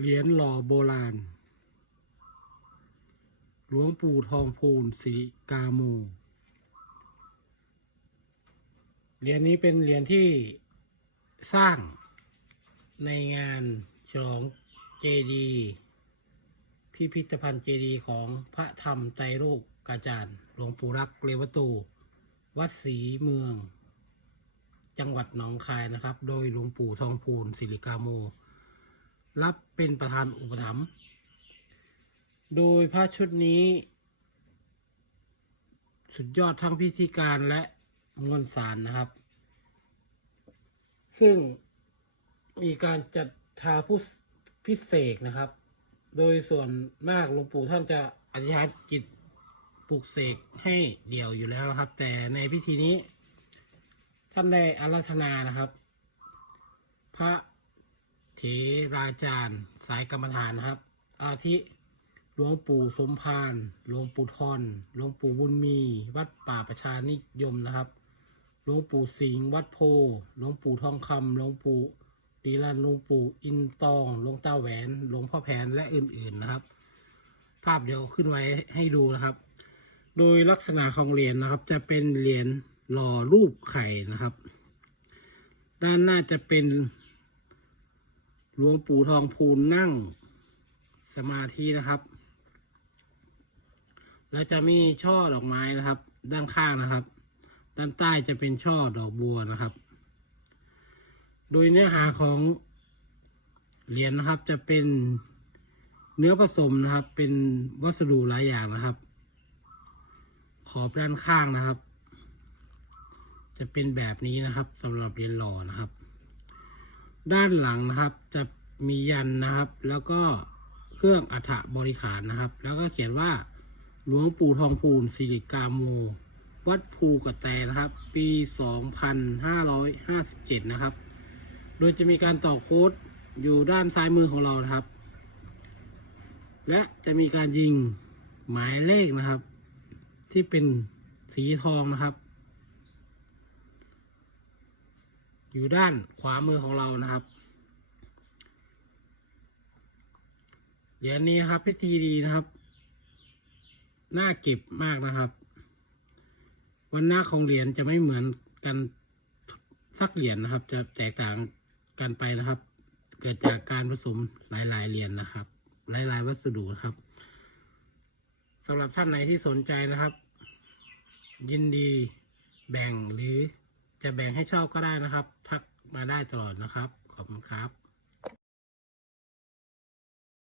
เหรียญหล่อโบราณ หลวงปู่ทองพูนสิริกาโม เหรียญนี้เป็นเหรียญที่สร้างในงานฉลองเจดีพิพิธภัณฑ์เจดีของพระธรรมไตรโลกกาจารย์ หลวงปู่รักเรวตู วัดศรีเมือง จังหวัดหนองคายนะครับ โดยหลวงปู่ทองพูนสิริกาโม รับเป็นประธานอุปถัมภ์โดยพระชุดนี้ สุดยอดทั้งพิธีการและมวลสารนะครับ ซึ่งมีการจัดทาผู้พิเศษนะครับ โดยส่วนมากหลวงปู่ท่านจะอธิษฐานจิตปลุกเสกให้เดี่ยวอยู่แล้วนะครับ แต่ในพิธีนี้ ท่านได้อาราธนานะครับ พระ ราจารย์สายกรรมฐานครับ อาทิหลวงปู่สมภารหลวงปู่ทอนหลวงปู่บุญมี วัดป่าประชานิยมนะครับหลวงปู่สิงห์วัดโพหลวงปู่ทองคำหลวงปู่ดีลันหลวงปู่อินตองหลวงตาแหวนหลวงพ่อแผนและอื่นๆนะครับ ภาพเดี๋ยวขึ้นไว้ให้ดูนะครับ โดยลักษณะของเหรียญนะครับ จะเป็นเหรียญหล่อรูปไข่นะครับ ด้านหน้าจะเป็น หลวงปู่ทองพูนนั่งสมาธินะครับ แล้วจะมีช่อดอกไม้นะครับ ด้านข้างนะครับ ด้านใต้จะเป็นช่อดอกบัวนะครับ โดยเนื้อหาของเหรียญนะครับจะเป็นเนื้อผสมนะครับ เป็นวัสดุหลายอย่างนะครับ ขอบด้านข้างนะครับ จะเป็นแบบนี้นะครับสำหรับเหรียญหล่อนะครับ ด้านหลังนะครับจะมียันนะครับ แล้วก็เครื่องอัฐบริขารนะครับ แล้วก็เขียนว่าหลวงปู่ทองพูนสิริกาโมวัดภูกระแตนะครับ ปี 2557 นะครับ โดยจะมีการต่อโค้ดอยู่ด้านซ้ายมือของเรานะครับ และจะมีการยิงหมายเลขนะครับ ที่เป็นสีทองนะครับ อยู่ด้านขวามือของเรานะครับ เหรียญนี้ครับพิธีดีนะครับ น่าเก็บมากนะครับ วันหน้าของเหรียญจะไม่เหมือนกันสักเหรียญนะครับ จะแตกต่างกันไปนะครับ เกิดจากการผสมหลายๆเหรียญนะครับ หลายๆวัสดุครับสำหรับท่านไหนที่สนใจนะครับ ยินดีแบ่งหรือ จะแบ่งให้ชอบก็ได้นะครับ ทักมาได้ตลอดนะครับ ขอบคุณครับ